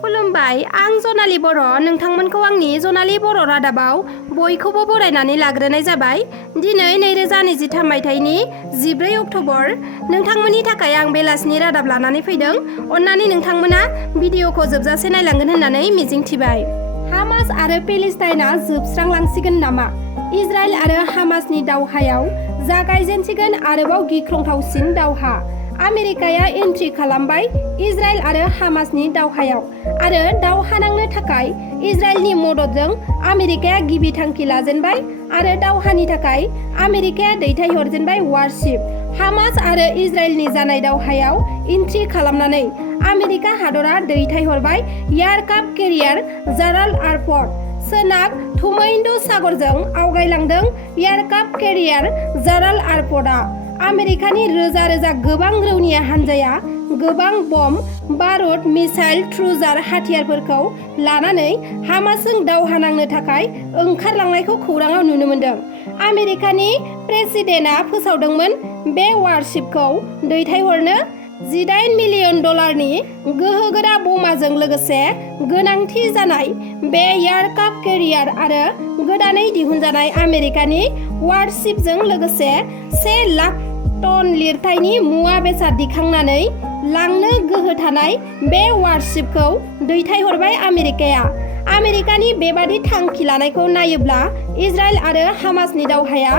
खुलुमबाय, आं जनालि बर'। नोंथांमोनखौ आंनि जनालि बर' रादाबाव बयखौबो बरायनानै लाग्रोनाय जाबाय। दिनै 2023 मायथाइनि 14 अक्ट'बर। नोंथांमोननि थाखाय आं बेलासिनि रादाब लानानै फैदों। अन्नानै नोंथांमोना भिडिअखौ जोबजासे नायलांगोन होननानै मिजिंथिबाय। हामास आरो पेलेस्टाइनआ जोबस्रांलांसिगोन नामा? इजराइल आरो हामासनि दावहायाव जागायजेनसिगोन आरोबाव गिख्रंथावसिन दावहा। आमेरिकाया एन्ट्रि खालामबाय इजराइल आरो हामासनि दावहायाव आरो दावहा नांनो थाखाय इजराइलनि मददजों आमेरिकाया गिबि थांखि लाजेनबाय आरो दावहानि थाखाय आमेरिकाया दैथायहरजेनबाय वारशिप। हामास आरो इजराइलनि जानाय दावहायाव एन्ट्रि खालामनानै आमेरिका हादरा दैथायहरबाय एयारक्राफ्ट केरियार जाराल्ड आर्फर्ड। सोनाब थुमैन्द सागरजों आवगायलांदों एयारक्राफ्ट केरियार जाराल्ड आर्फर्डआ। आमेरिकानि रोजा रोजा गोबां रौनिया हानजाया गोबां बम्ब, बारुद, मिसाइल, क्रुजार हाथियारफोरखौ लानानै हामासजों दावहा नांनो थाखाय ओंखारलांनायखौ खौराङाव नुनो मोन्दों। आमेरिकानि प्रेसिडेन्टआ फोसावदोंमोन बे वारशिपखौ दैथायहरनो $18 मिलियन गोहोगोरा बमाजों लोगोसे गोनांथि जानाय बे एयारक्राफ्ट केरियार आरो गोदानै दिहुनजानाय आमेरिकानि वारशिपजों लोगोसे 1 लाख टन लिरथायनि मुवा बेसाद दिखांनानै लांनो गोहो थानाय बे वारशिपखौ दैथायहरबाय आमेरिकाया। आमेरिकानि बेबादि थांखि लानायखौ नायोब्ला इजराइल आरो हामासनि दावहाया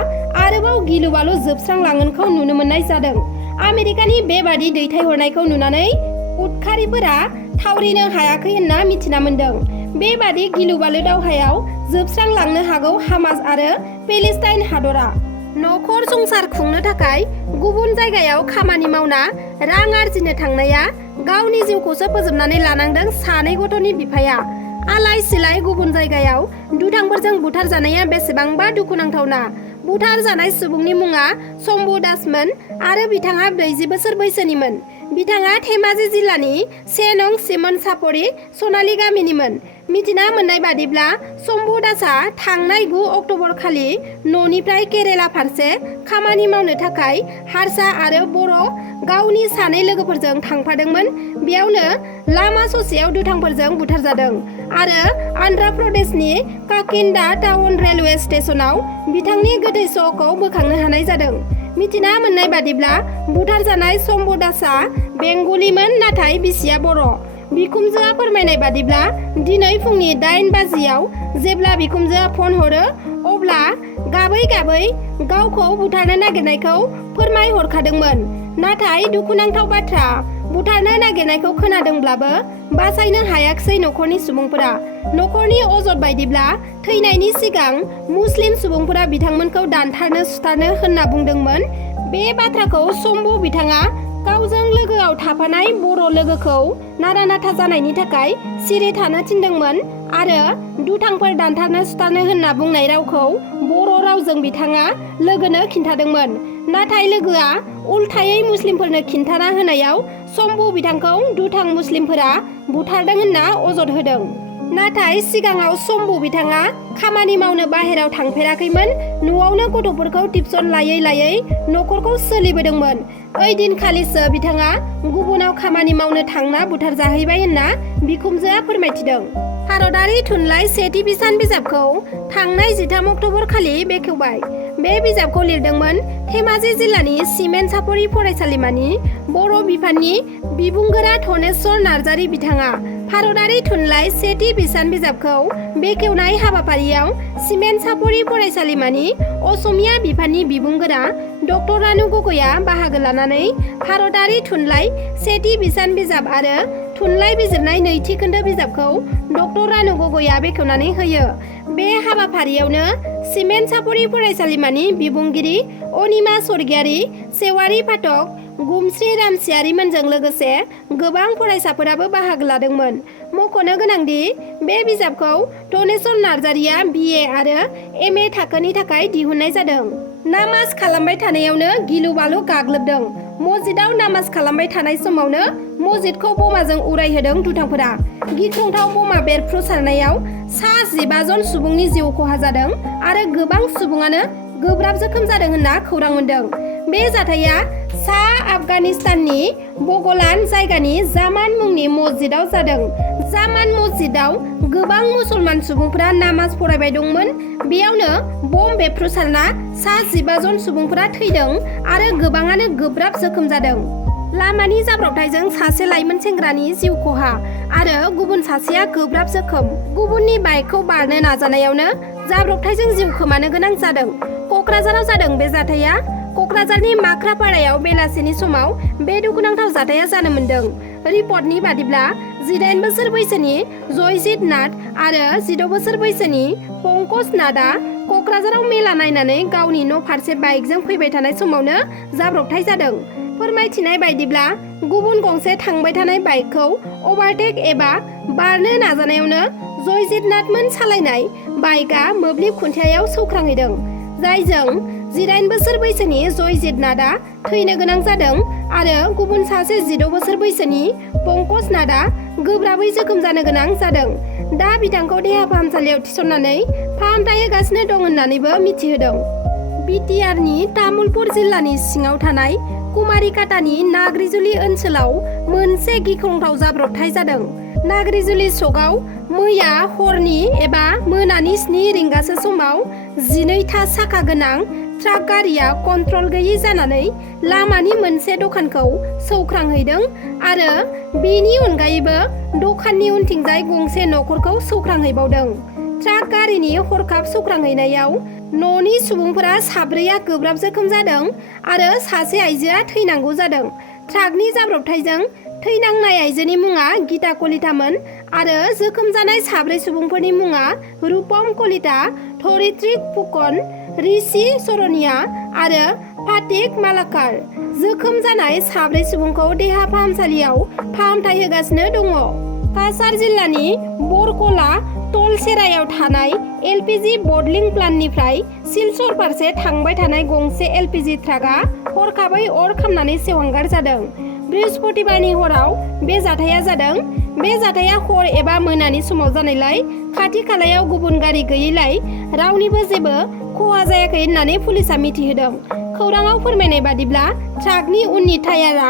आरोबाव गिलु-बालु जोबस्रांलांगोनखौ नुनो मोननाय जादों। आमेरिकानि बेबादि दैथायहरनायखौ नुनानै उदखारिफोरा थावरिनो हायाखै होनना मिथिना मोन्दों। बेबादि गिलु-बालु दावहायाव जोबस्रांलांनो हागौ हामास आरो पेलेस्टाइन हादरा। नखर संसार खुंनो थाखाय गुबुन जायगायाव खामानि मावना रां आरजिनो थांनाया गावनि जिउखौसो फोजोबनानै लानांदों सानै गथ'नि बिफाया। आलाय-सिलाय गुबुन जायगायाव दुथांफोरजों बुथारजानाया बेसेबांबा दुखुनांथावना। बुथार जानाय सुबुंनि मुङा शम्भु दासमोन आरो बिथाङा 40 बोसोर बैसोनिमोन। बिथाङा धेमाजि जिल्लानि 1 नं सिमनसापरि सनालि गामिनिमोन। मिथिना मोननाय बादिब्ला शम्भु दासआ थांनाय 9 अक्ट'बर खालि न'निफ्राय केरेला फारसे खामानि मावनो थाखाय हारसा आरो बर' गावनि सानै लोगोफोरजों थांफादोंमोन। बेयावनो लामा ससेयाव दुथांफोरजों बुथारजादों आरो आन्ध्र प्रदेशनि काकिन्डा टाउन रेलवे स्टेशनाव बिथांनि गोथै सह'खौ बोखांनो हानाय जादों। मिथिना मोननाय बादिब्ला बुथारजानाय शम्भु दासआ बेंगलिमोन नाथाय बिसिया बर'। बिखुमजोआ फोरमायनाय बादिब्ला दिनै फुंनि 8 बाजियाव जेब्ला बिखुमजोआ फन हरो अब्ला गाबै गाबै गावखौ बुथारनो नागिरनायखौ फोरमायहरखादोंमोन। नाथाय दुखुनांथाव बाथ्रा, बुथारनो नागिरनायखौ खोनादोंब्लाबो बासायनो हायाखिसै नखरनि सुबुंफोरा। नखरनि अजद बायदिब्ला थैनायनि सिगां मुस्लिम सुबुंफोरा बिथांमोनखौ दानथारनो सुथारनो होनना बुंदोंमोन। बे बाथ्राखौ शम्भु बिथाङा गावजों लोगोआव थाफानाय बर' लोगोखौ नारा-नाथा जानायनि थाखाय सिरि थानो थिनदोंमोन आरो दुथांफोर दानथारनो सुथारनो होनना बुंनाय रावखौ बर' रावजों बिथाङा लोगोनो खिन्थादोंमोन। नाथाय लोगोआ उल्थायै मुस्लिमफोरनो खिन्थाना होनायाव शम्भु बिथांखौ दुथां मुस्लिमफोरा बुथारदों होनना अजद होदों। नाथाय सिगाङाव शम्भु बिथाङा खामानि मावनो बाहेराव थांफेराखैमोन। न'आवनो गथ'फोरखौ टिउसन लायै लायै नखरखौ सोलिबोदोंमोन। ओइ दिनखालिसो बिथाङा गुबुनाव खामानि मावनो थांना बुथारजाहैबाय होनना बिखुमजोआ फोरमायथिदों। भारतारि थुनलाइ सेथि बिसान बिजाबखौ थांनाय 13 अक्ट'बर खालि बेखेवबाय। बे बिजाबखौ लिरदोंमोन धेमाजि जिल्लानि सिमेन्सापरि फरायसालिमानि बर' बिफाननि बिबुंगोरा धनेस्वर नार्जारी बिथाङा। भारतारि थुनलाइ सेथि बिसान बिजाबखौ बेखेवनाय हाबाफारियाव सिमेन्सापरि फरायसालिमानि असमिया बिफाननि बिबुंगोरा डक्टर रानु गगैआ बाहागो लानानै भारतारि थुनलाइ सेथि बिसान बिजाब आरो थुनलाइ बिजिरनाय नैथि खोन्दो बिजाबखौ डक्टर रानु गगैआ बेखेवनानै होयो। बे हाबाफारियावनो सिमेन्सापरि फरायसालिमानि बिबुंगिरि अनिमा स्वर्गियारि, सेवारि पाठक, गामस्रि रामसियारिमोनजों लोगोसे गोबां फरायसाफोराबो बाहागो लादोंमोन। मख'नो गोनांदि बे बिजाबखौ धनेस्वर नार्जारीया BA आरो MA थाखोनि थाखाय दिहुननाय जादों। नामाज खालामबाय थानायावनो गिलु-बालु गाग्लोबदों। मस्जिदाव नामाज खालामबाय थानाय समावनो मस्जिदखौ बमाजों उरायहोदों दुथांफोरा। गिख्रंथाव बमा बेरफ्रुसारनायाव सा 15 जन सुबुंनि जिउ खहा जादों आरो गोबां सुबुङानो गोब्राब जोखोम जादों होनना खौरां मोन्दों। बे जाथाया सा आफगानिस्ताननि बगलान जायगानि जामान मुंनि मस्जिदाव जादों। जामान मस्जिदाव गोबां मुसलमान सुबुंफोरा नामाज फरायबाय दंमोन। बेयावनो बम बेफ्रुसारना सा 15 जन सुबुंफोरा थैदों आरो गोबाङानो गोब्राब जोखोम जादों। लामानि जाब्रबथायजों सासे लाइमोन सेंग्रानि जिउ खहा आरो गुबुन सासेया गोब्राब जोखोम। गुबुननि बाइकखौ बारनो नाजानायावनो जाब्रबथायजों जिउ खोमानो गोनां जादों। क'क्राझाराव जादों बे जाथाया। क'क्राझारनि माख्रापारायाव बेलासिनि समाव बे दुखुनांथाव जाथाया जानो मोन्दों। रिपर्टनि बादिब्ला 18 बोसोर बैसोनि जयजित नाथ आरो 16 बोसोर बैसोनि पंकज नाथआ क'क्राझाराव मेला नायनानै गावनि न' फारसे बाइकजों फैबाय थानाय समावनो जाब्रबथाय जादों। फोरमायथिनाय बायदिब्ला गुबुन गंसे थांबाय थानाय बाइकखौ अभारटेक एबा बारनो नाजानायावनो जयजित नाथमोन सालायनाय बाइकआ मोब्लिब खुन्थियायाव सौख्रांहैदों, जायजों 18 बोसोर बैसोनि जयजित नाथआ थैनो गोनां जादों आरो गुबुन सासे 16 बोसोर बैसोनि पंकज नाथआ गोब्राबै जोखोम जानो गोनां जादों। दा बिथांखौ देहा फाहामसालियाव थिसननानै फाहामथाय होगासिनो दं होननानैबो मिथिहोदों। बिटिआरनि तामुलपुर जिल्लानि सिङाव थानाय कुमारिकाटानि नाग्रिजुलि ओनसोलाव मोनसे गिख्रंथाव जाब्रबथाय जादों। नाग्रिजुलि सकआव मैया हरनि एबा मोनानि 7 रिंगासो समाव 12था साखा गोनां ट्राक गारिया कन्ट्रल गैयै जानानै लामानि मोनसे दखानखौ सौख्रांहैदों आरो बेनि अनगायैबो दखाननि उनथिंजाय गंसे न'खरखौ सौख्रांहैबावदों। ट्राक गारिनि हरखाब सौख्रांहैनायाव न'नि सुबुंफोरा 4आ गोब्राब जोखोम जादों आरो सासे आइजोआ थैनांगौ जादों। ट्राकनि जाब्रबथायजों थैनांनाय आइजोनि मुङा गीता कलितामोन आरो जोखोम जानाय 4 सुबुंफोरनि मुङा रुपम कलिता, धरित्रिक फुकन, ऋषि सरनिया आरो फातिक मालाकार। जोखोम जानाय 4 सुबुंखौ देहा फाहामसालियाव फाहामथाय होगासिनो दङ। काछार जिल्लानि बरकला तलसेरायाव थानाय एलपिजि बटलिं प्लान्टनिफ्राय सिलचर फारसे थांबाय थानाय गंसे एलपिजि ट्राकआ हरखाबै अर खामनानै सेवहांगार जादों। बृहस्पतिबारनि हराव बे जाथाया जादों। बे जाथाया हर एबा मोनानि समाव जानायलाय खाथि खालायाव गुबुन गारि गैयैलाय रावनिबो जेबो खहा जायाखै होननानै पुलिसआ मिथिहोदों। खौराङाव फोरमायनाय बादिब्ला ट्राकनि उननि टायारा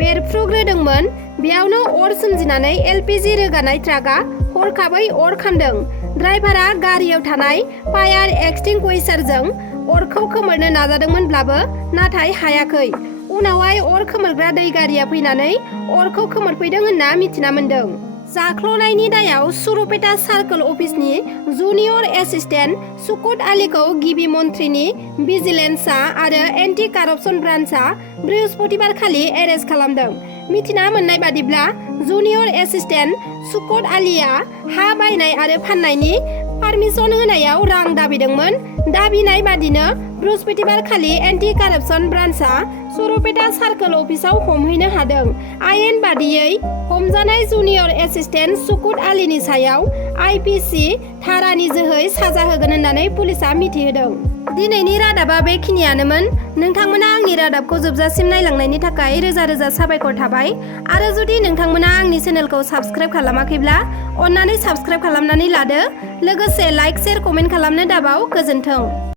बेरफ्रुग्रोदोंमोन। बेयावनो अर सोमजिनानै एलपिजि रोगानाय ट्राकआ हरखाबै अर खामदों। ड्राइभारा गारियाव थानाय फायार एक्सटिंग्विशारजों अरखौ खोमोरनो नाजादोंमोनब्लाबो नाथाय हायाखै। उनावहाय अर खोमोरग्रा दै गारिया फैनानै अरखौ खोमोरफैदों होनना मिथिना मोन्दों। जाख्ल'नायनि दायाव सुरुपेटा सार्कोल अफिसनि जुनियर एसिस्टेन्ट सुकुट आलीखौ गिबि मन्थ्रिनि भिजिलेन्सआ आरो एन्टि कारापसन ब्रान्चआ बृहस्पतिबार खालि एरेस्ट खालामदों। मिथिना मोननाय बादिब्ला जुनियर एसिस्टेन्ट सुकुट आलीया हा बायनाय आरो फाननायनि पारमिसन होनायाव रां दाबिदोंमोन। दाबिनाय बादिनो बृहस्पतिबार खालि एन्टि कारापसन ब्रान्चआ सुरुपेटा सार्कोल अफिसाव हमहैनो हादों। आयेन बादियै हमजानाय जुनियर एसिस्टेन्ट सुकुट आलीनि सायाव आइपिसि धारानि जोहै साजा होगोन होननानै पुलिसआ मिथिहोदों। दिनैनि रादाबा बेखिनियानोमोन। नोंथांमोना आंनि रादाबखौ जोबजासिम नायलांनायनि थाखाय रोजा रोजा साबायखर थाबाय। आरो जुदि नोंथांमोना आंनि चेनेलखौ साबस्क्राइब खालामाखैब्ला अन्नानै साबस्क्राइब खालामनानै लादो। लोगोसे लाइक, शेयार, कमेन्ट खालामनो दाबाव। गोजोन्थों।